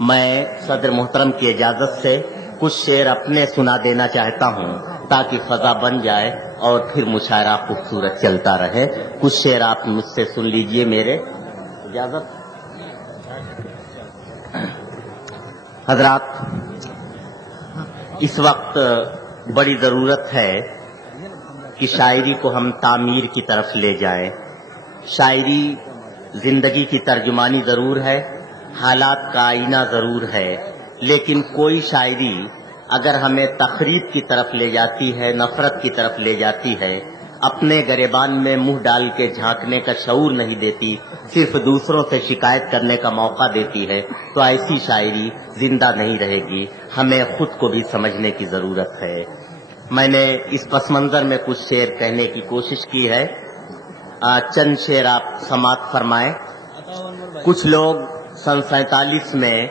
میں صدر محترم کی اجازت سے کچھ شعر اپنے سنا دینا چاہتا ہوں تاکہ فضا بن جائے اور پھر مشاعرہ خوبصورت چلتا رہے. کچھ شعر آپ مجھ سے سن لیجئے میرے. اجازت حضرات، اس وقت بڑی ضرورت ہے کہ شاعری کو ہم تعمیر کی طرف لے جائیں. شاعری زندگی کی ترجمانی ضرور ہے، حالات کا آئینہ ضرور ہے، لیکن کوئی شاعری اگر ہمیں تخریب کی طرف لے جاتی ہے، نفرت کی طرف لے جاتی ہے، اپنے گریبان میں منہ ڈال کے جھانکنے کا شعور نہیں دیتی، صرف دوسروں سے شکایت کرنے کا موقع دیتی ہے، تو ایسی شاعری زندہ نہیں رہے گی. ہمیں خود کو بھی سمجھنے کی ضرورت ہے. میں نے اس پس منظر میں کچھ شعر کہنے کی کوشش کی ہے. چند شعر آپ سماعت فرمائیں. کچھ لوگ سن 47 میں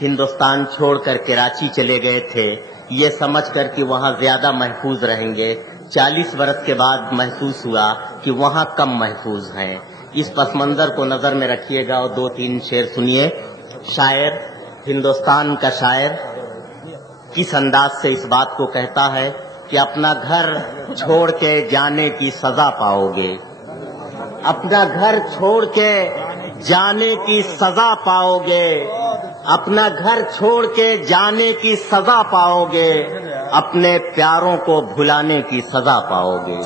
ہندوستان چھوڑ کر کراچی چلے گئے تھے یہ سمجھ کر کہ وہاں زیادہ محفوظ رہیں گے. 40 برس کے بعد محسوس ہوا کہ وہاں کم محفوظ ہیں. اس پس منظر کو نظر میں رکھیے گا اور 2-3 شعر سنیے. شاعر، ہندوستان کا شاعر کس انداز سے اس بات کو کہتا ہے کہ اپنا گھر چھوڑ کے جانے کی سزا پاؤ گے. اپنا گھر چھوڑ کے جانے کی سزا پاؤ گے. اپنا گھر چھوڑ کے جانے کی سزا پاؤ گے. اپنے پیاروں کو بھلانے کی سزا پاؤ گے.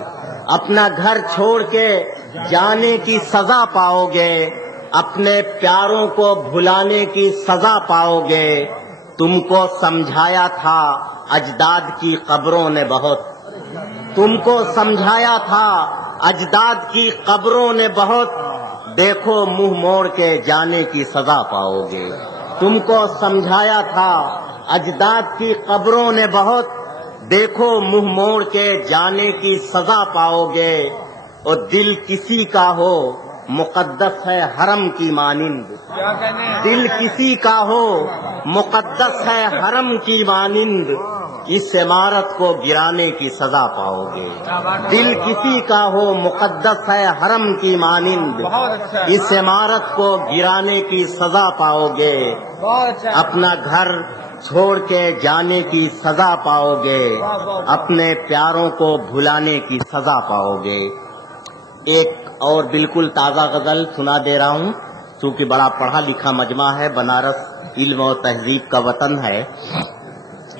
اپنا گھر چھوڑ کے جانے کی سزا پاؤ گے. اپنے پیاروں کو بھلانے کی سزا پاؤ گے. تم کو سمجھایا تھا اجداد کی قبروں نے بہت. تم کو سمجھایا تھا اجداد کی قبروں نے بہت. دیکھو منہ موڑ کے جانے کی سزا پاؤ گے. تم کو سمجھایا تھا اجداد کی قبروں نے بہت. دیکھو منہ موڑ کے جانے کی سزا پاؤ گے. اور دل کسی کا ہو مقدس ہے حرم کی مانند. دل کسی کا ہو مقدس ہے حرم کی مانند. اس عمارت کو گرانے کی سزا پاؤ گے. دل کسی کا ہو مقدس ہے حرم کی مانند. اس عمارت کو گرانے کی سزا پاؤ گے. اپنا گھر چھوڑ کے جانے کی سزا پاؤ گے. اپنے پیاروں کو بھلانے کی سزا پاؤ گے. ایک اور بالکل تازہ غزل سنا دے رہا ہوں. چونکہ بڑا پڑھا لکھا مجمع ہے، بنارس علم و تہذیب کا وطن ہے،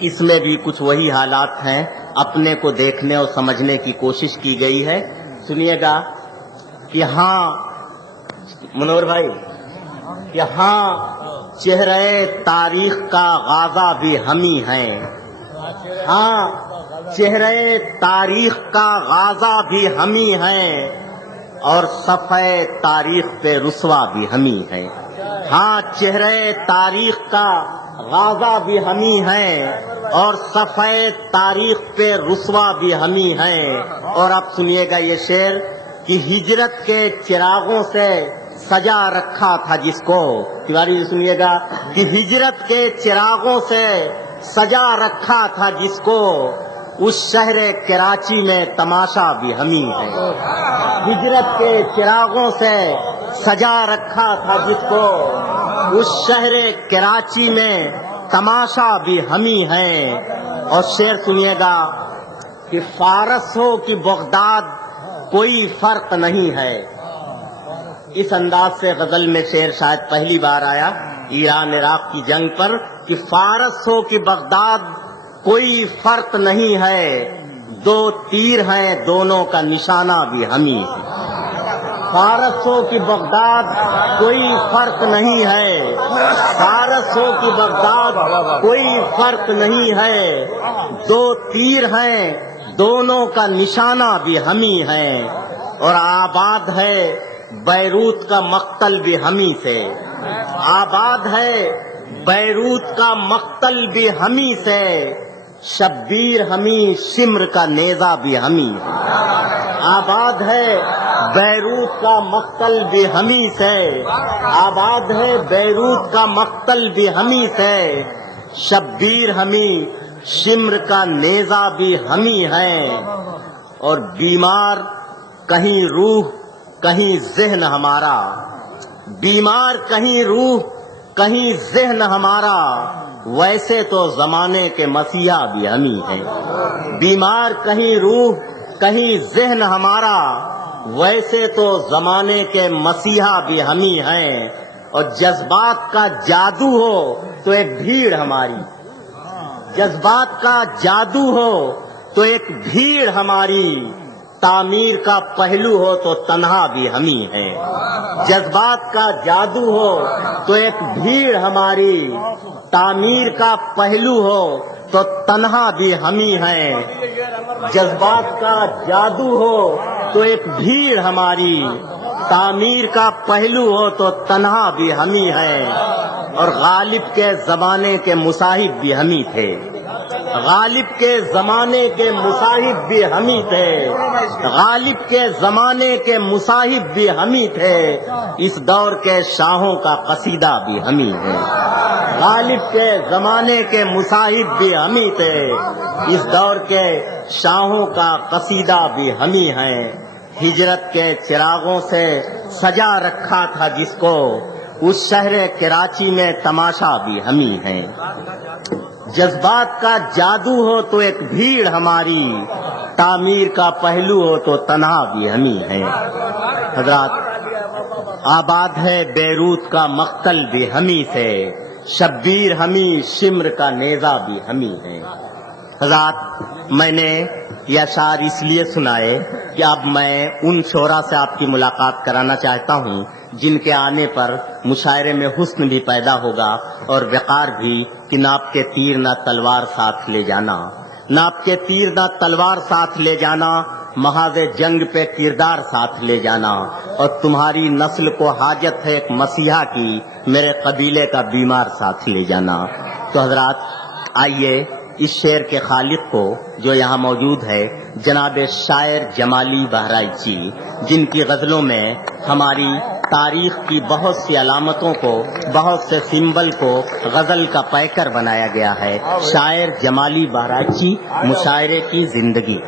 اس میں بھی کچھ وہی حالات ہیں. اپنے کو دیکھنے اور سمجھنے کی کوشش کی گئی ہے. سنیے گا کہ ہاں منور بھائی، کہ ہاں چہرے تاریخ کا غازہ بھی ہم ہی ہیں. ہاں چہرے تاریخ کا غازہ بھی ہم ہی ہیں اور صفحے تاریخ پہ رسوا بھی ہم ہی ہیں. ہاں چہرے تاریخ کا غازہ بھی ہم ہی ہیں اور صفحے تاریخ پہ رسوا بھی ہم ہی ہیں. اور اب سنیے گا یہ شعر کہ ہجرت کے چراغوں سے سجا رکھا تھا جس کو. تیواری سنیے گا کہ ہجرت کے چراغوں سے سجا رکھا تھا جس کو اس شہر کراچی میں تماشا بھی ہم ہی ہے. ہجرت کے چراغوں سے سجا رکھا تھا جس کو اس شہر کراچی میں تماشا بھی ہم ہی ہیں. اور شعر سنیے گا کہ فارس ہو کہ بغداد کوئی فرق نہیں ہے. اس انداز سے غزل میں شعر شاید پہلی بار آیا ایران عراق کی جنگ پر کہ فارس ہو کہ بغداد کوئی فرق نہیں ہے. دو تیر ہیں دونوں کا نشانہ بھی ہم ہی ہے. فارس ہو کہ بغداد کوئی فرق نہیں ہے. فارس ہو کہ بغداد کوئی فرق نہیں ہے. دو تیر ہیں دونوں کا نشانہ بھی ہم ہی ہیں. اور آباد ہے بیروت کا مقتل بھی ہم ہی سے. آباد ہے بیروت کا مقتل بھی ہم ہی سے. شبیر ہمیں شمر کا نیزہ بھی ہمیں. آباد ہے بیروت کا مقتل بھی ہمیں سے. آباد ہے بیروت کا مقتل بھی ہمیں سے. شبیر ہمیں شمر کا نیزہ بھی ہمیں ہیں. اور بیمار کہیں روح کہیں ذہن ہمارا. بیمار کہیں روح کہیں ذہن ہمارا ویسے تو زمانے کے مسیحا بھی ہم ہی ہیں. بیمار کہیں روح کہیں ذہن ہمارا ویسے تو زمانے کے مسیحا بھی ہم ہی ہیں. اور جذبات کا جادو ہو تو ایک بھیڑ ہماری، جذبات کا جادو ہو تو ایک بھیڑ ہماری، تعمیر کا پہلو ہو تو تنہا بھی ہم ہی ہیں. جذبات کا جادو ہو تو ایک بھیڑ ہماری، تعمیر کا پہلو ہو تو تنہا بھی ہم ہی ہیں. جذبات کا جادو ہو تو ایک بھیڑ ہماری، تعمیر کا پہلو ہو تو تنہا بھی ہم ہی ہیں. اور غالب کے زمانے کے مصاحب بھی ہم ہی تھے، غالب کے زمانے کے مصاحب بھی ہم ہی تھے، غالب کے زمانے کے مصاحب بھی ہم ہی تھے. اس دور کے شاہوں کا قصیدہ بھی ہم ہی ہے. غالب کے زمانے کے مصاحب بھی ہم ہی تھے، اس دور کے شاہوں کا قصیدہ بھی ہم ہی ہیں. ہجرت کے چراغوں سے سجا رکھا تھا جس کو، اس شہر کراچی میں تماشا بھی ہم ہی ہیں. جذبات کا جادو ہو تو ایک بھیڑ ہماری، تعمیر کا پہلو ہو تو تنہا بھی ہم ہی ہیں. حضرات، آباد ہے بیروت کا مقتل بھی ہم ہی سے، شبیر ہمی شمر کا نیزہ بھی ہم ہی ہیں. حضرات، میں نے یہ اشعار اس لیے سنائے کہ اب میں ان شعراء سے آپ کی ملاقات کرانا چاہتا ہوں جن کے آنے پر مشاعرے میں حسن بھی پیدا ہوگا اور وقار بھی، کہ ناپ کے تیر نہ تلوار ساتھ لے جانا، ناپ کے تیر نہ تلوار ساتھ لے جانا، محاذ جنگ پہ کردار ساتھ لے جانا. اور تمہاری نسل کو حاجت ہے ایک مسیحا کی، میرے قبیلے کا بیمار ساتھ لے جانا. تو حضرات، آئیے اس شعر کے خالق کو جو یہاں موجود ہے، جناب شاعر جمالی بہرائچی، جن کی غزلوں میں ہماری تاریخ کی بہت سی علامتوں کو، بہت سے سمبل کو غزل کا پیکر بنایا گیا ہے. شاعر جمالی بہرائچی، مشاعرے کی زندگی.